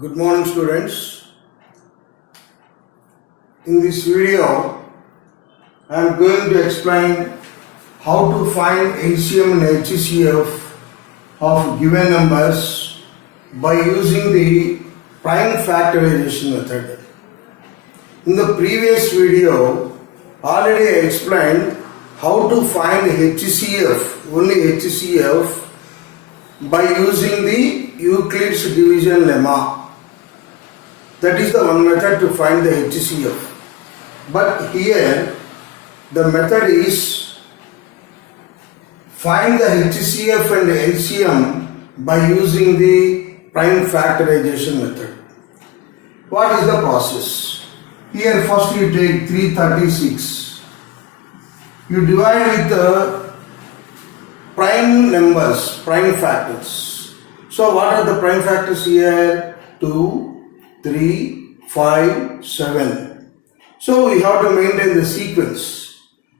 Good morning, students. In this video, I am going to explain how to find LCM and HCF of given numbers by using the prime factorization method. In the previous video, already I explained how to find HCF, only HCF, by using the Euclid's division lemma. That is the one method to find the HCF. But here the method is find the HCF and LCM by using the prime factorization method. What is the process? Here first you take 336. You divide with the prime numbers, prime factors. So what are the prime factors here? 2, 3, 5, 7. So we have to maintain the sequence.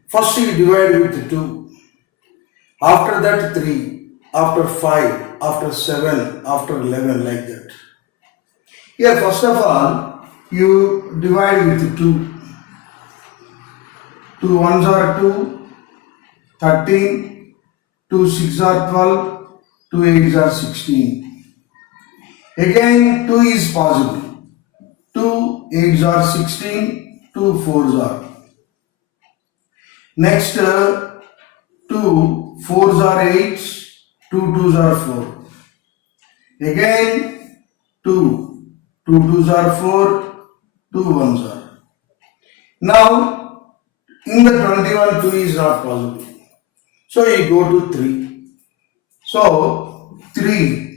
First you divide with 2. After that 3. After 5. After 7. After 11, like that. Here first of all, you divide with 2. 2 ones are 2. 13. 2 6 are 12. 2 8s are 16. Again 2 is possible. 2 8s are 16, 2 4s are. Next 2 4s are 8s, 2 2s are 4. Again 2 2s are 4, 2 1s are. Now in the 21 2 is not possible. So you go to 3. So 3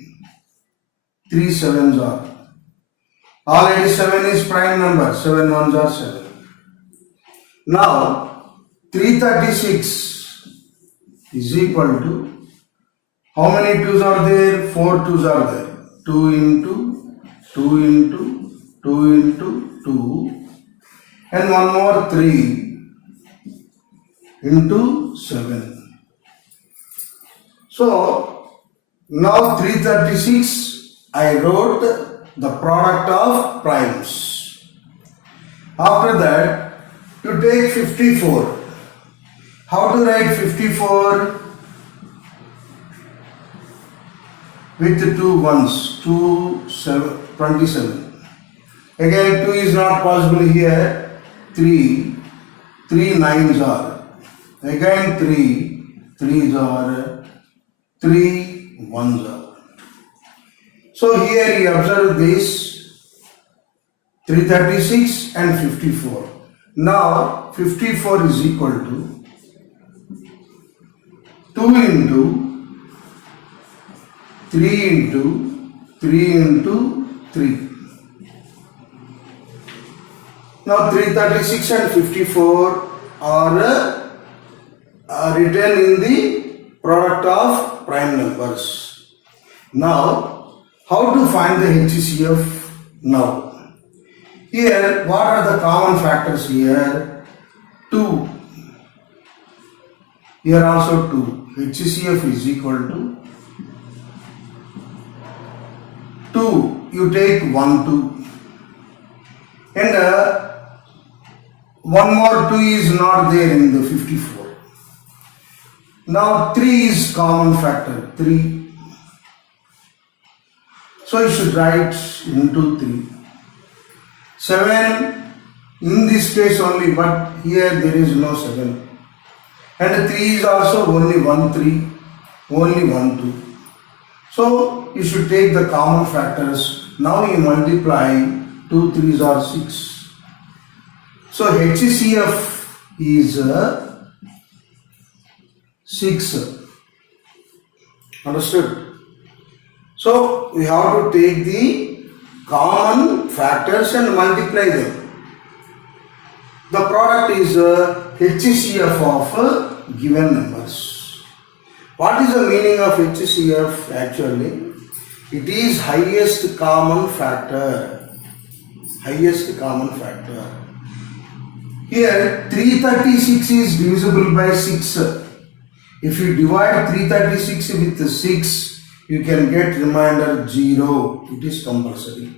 7s are. Already 7 is prime number, 7 1s are 7. Now 336 is equal to, how many 2s are there? 4 2s are there. 2 into 2 into 2 into 2 and one more 3 into 7. So now 336 I wrote the product of primes. After that you take 54. How to write 54? With 2 ones, 2 7 27. Again 2 is not possible here. 3 9s are. Again 3 3s are. 3 1s are. So here you observe this 336 and 54. Now 54 is equal to 2 into 3 into 3 into 3. Now 336 and 54 are written in the product of prime numbers. Now how to find the HCF now? Here, what are the common factors here? 2. Here also 2. HCF is equal to 2. You take 1 2. And one more 2 is not there in the 54. Now 3 is common factor. 3. So you should write into 3. 7 in this case only, but here there is no 7. And 3 is also only 1 3, only 1 2. So you should take the common factors. Now you multiply 2 3s are 6. So HCF is 6. Understood? So we have to take the common factors and multiply them. The product is HCF of given numbers. What is the meaning of HCF actually? It is highest common factor. Highest common factor. Here 336 is divisible by 6. If you divide 336 with 6, you can get remainder 0. It is compulsory.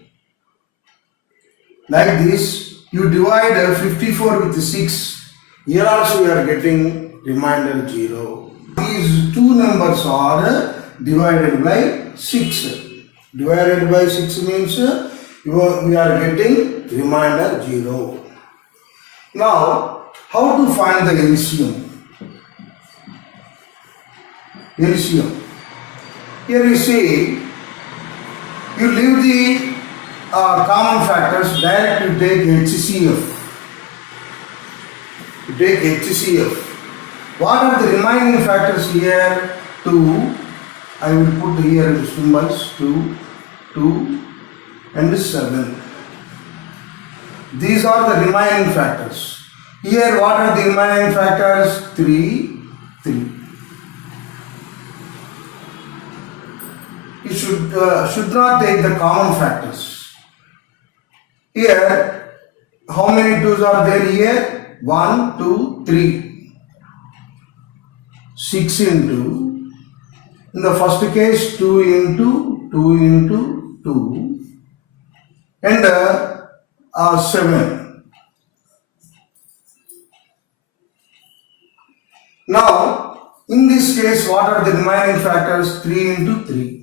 Like this, you divide 54 with 6. Here also you are getting remainder 0. These two numbers are divided by 6. Divided by 6 means we are getting remainder 0. Now, how to find the LCM? LCM. Here you see, you leave the common factors, direct you take HCF. You take HCF. What are the remaining factors here? 2. I will put here the symbols 2, 2 and 7. These are the remaining factors. Here what are the remaining factors? 3, 3. You should not take the common factors. Here, how many 2's are there here? 1, 2, 3. 6 into, in the first case 2 into 2 into 2 and 7. Now, in this case, what are the remaining factors? 3 into 3.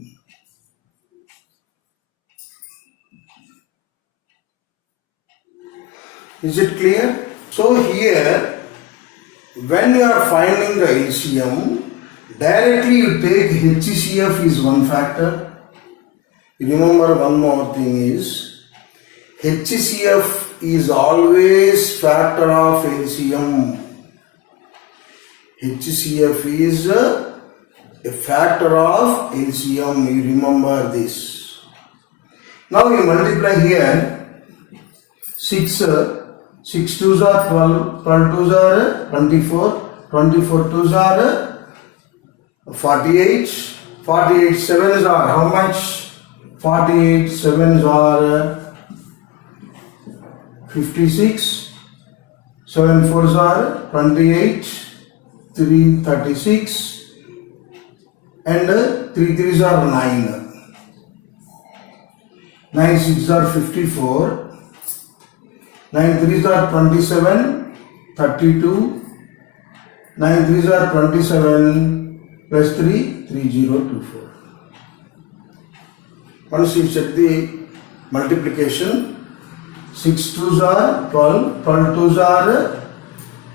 Is it clear? So here, when you are finding the LCM, directly you take HCF is one factor. Remember one more thing is, HCF is always factor of LCM. HCF is a factor of LCM. You remember this. Now you multiply here 6 2's are 12, 12 2's are 24, 24 2's are 48, 48 7's are how much? 48 7's are 56, 7 4's are 28, 3 36 and 3 3's are 9. 9 6's are 54. 9 3's are 27, 32, 9 3's are 27 plus 3, 3024. Once you check the multiplication, 6 2's are 12, 12 2's are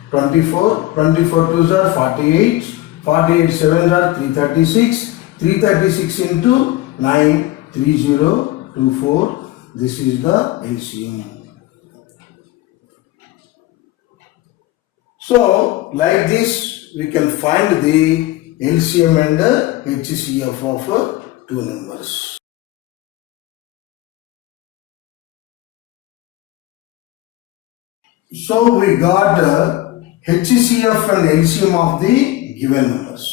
24, 24 2's are 48, 48 7's are 336, 336 into 9, 3024. This is the LCM. So, like this, we can find the LCM and the HCF of two numbers. So, we got HCF and LCM of the given numbers.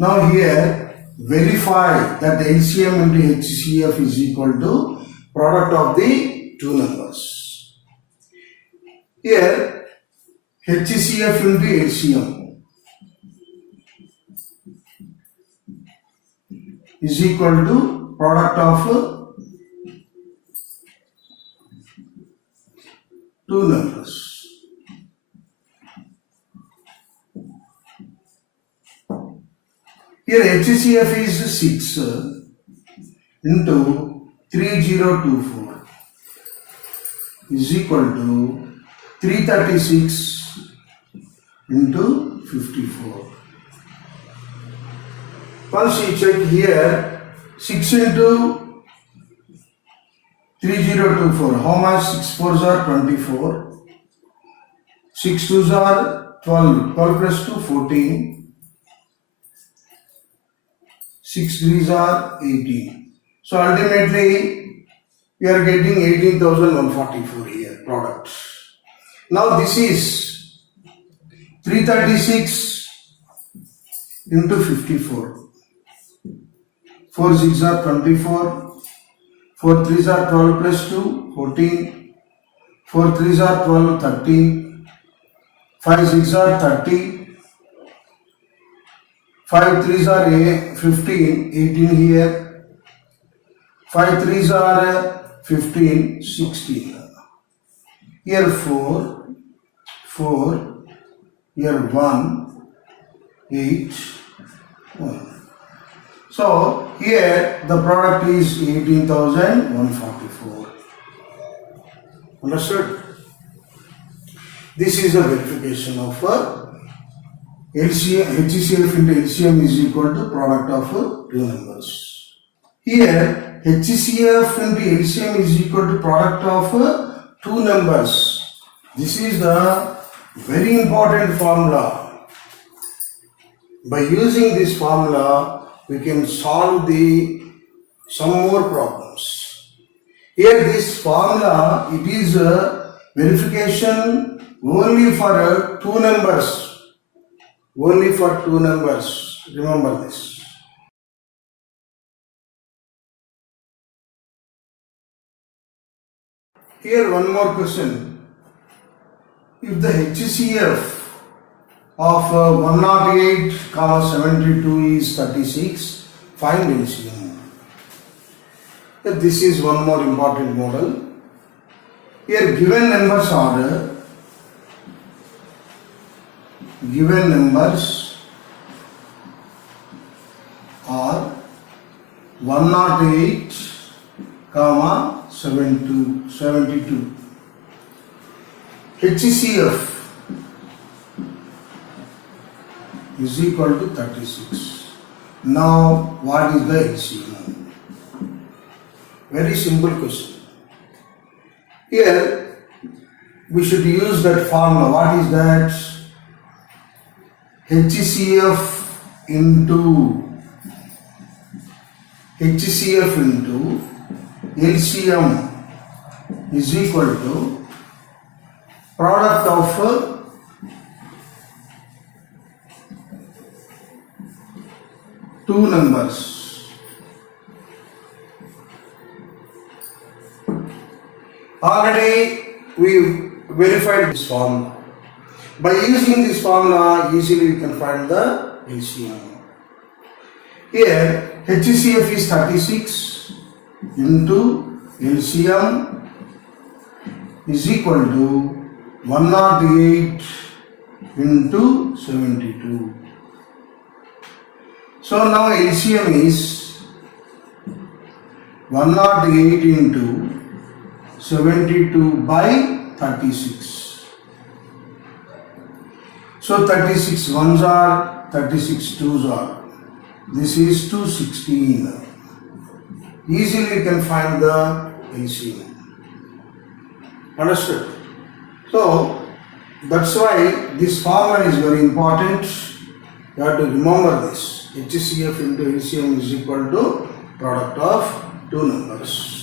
Now, here, verify that the LCM into HCF is equal to product of the two numbers. Here, HCF into LCM is equal to product of two numbers. Here HCF is 6 into 3024 is equal to 336 into 54. Once you check here, 6 into 3024, how much? 6 4's are 24, 6 2's are 12, 12 plus 2 14, 6 3's are 18. So ultimately, we are getting 18,144 here products. Now this is 336 into 54. 4 6 are 24. 4 3's are 12 plus 2, 14. 4 3's are 12, 13. 5 6 are 30. 5 3's are 15, 18 here. 5 3's are 15, 16. Here 4, 4, here 1, 8, 1. So here the product is 18,144. Understood? This is a verification of LCM, HCF into LCM is equal to product of two numbers. Here HCF into LCM is equal to product of two numbers. This is the very important formula. By using this formula, we can solve some more problems. Here this formula, it is a verification only for two numbers. Only for two numbers. Remember this. Here one more question. If the HCF of 108, 72 is 36, find LCM. This is one more important model. Here given numbers are 108, 72. HCF is equal to 36. Now what is the LCM? Very simple question. Here we should use that formula. What is that? HCF into LCM is equal to product of two numbers. Already we verified this formula. By using this formula, easily we can find the LCM. Here HCF is 36 into LCM is equal to 108 into 72. So now LCM is 108 into 72 by 36. So 36 ones are, 36 twos are. This is 216. Easily you can find the LCM. Understood? So that's why this formula is very important. You have to remember this. HCF into LCM is equal to product of two numbers.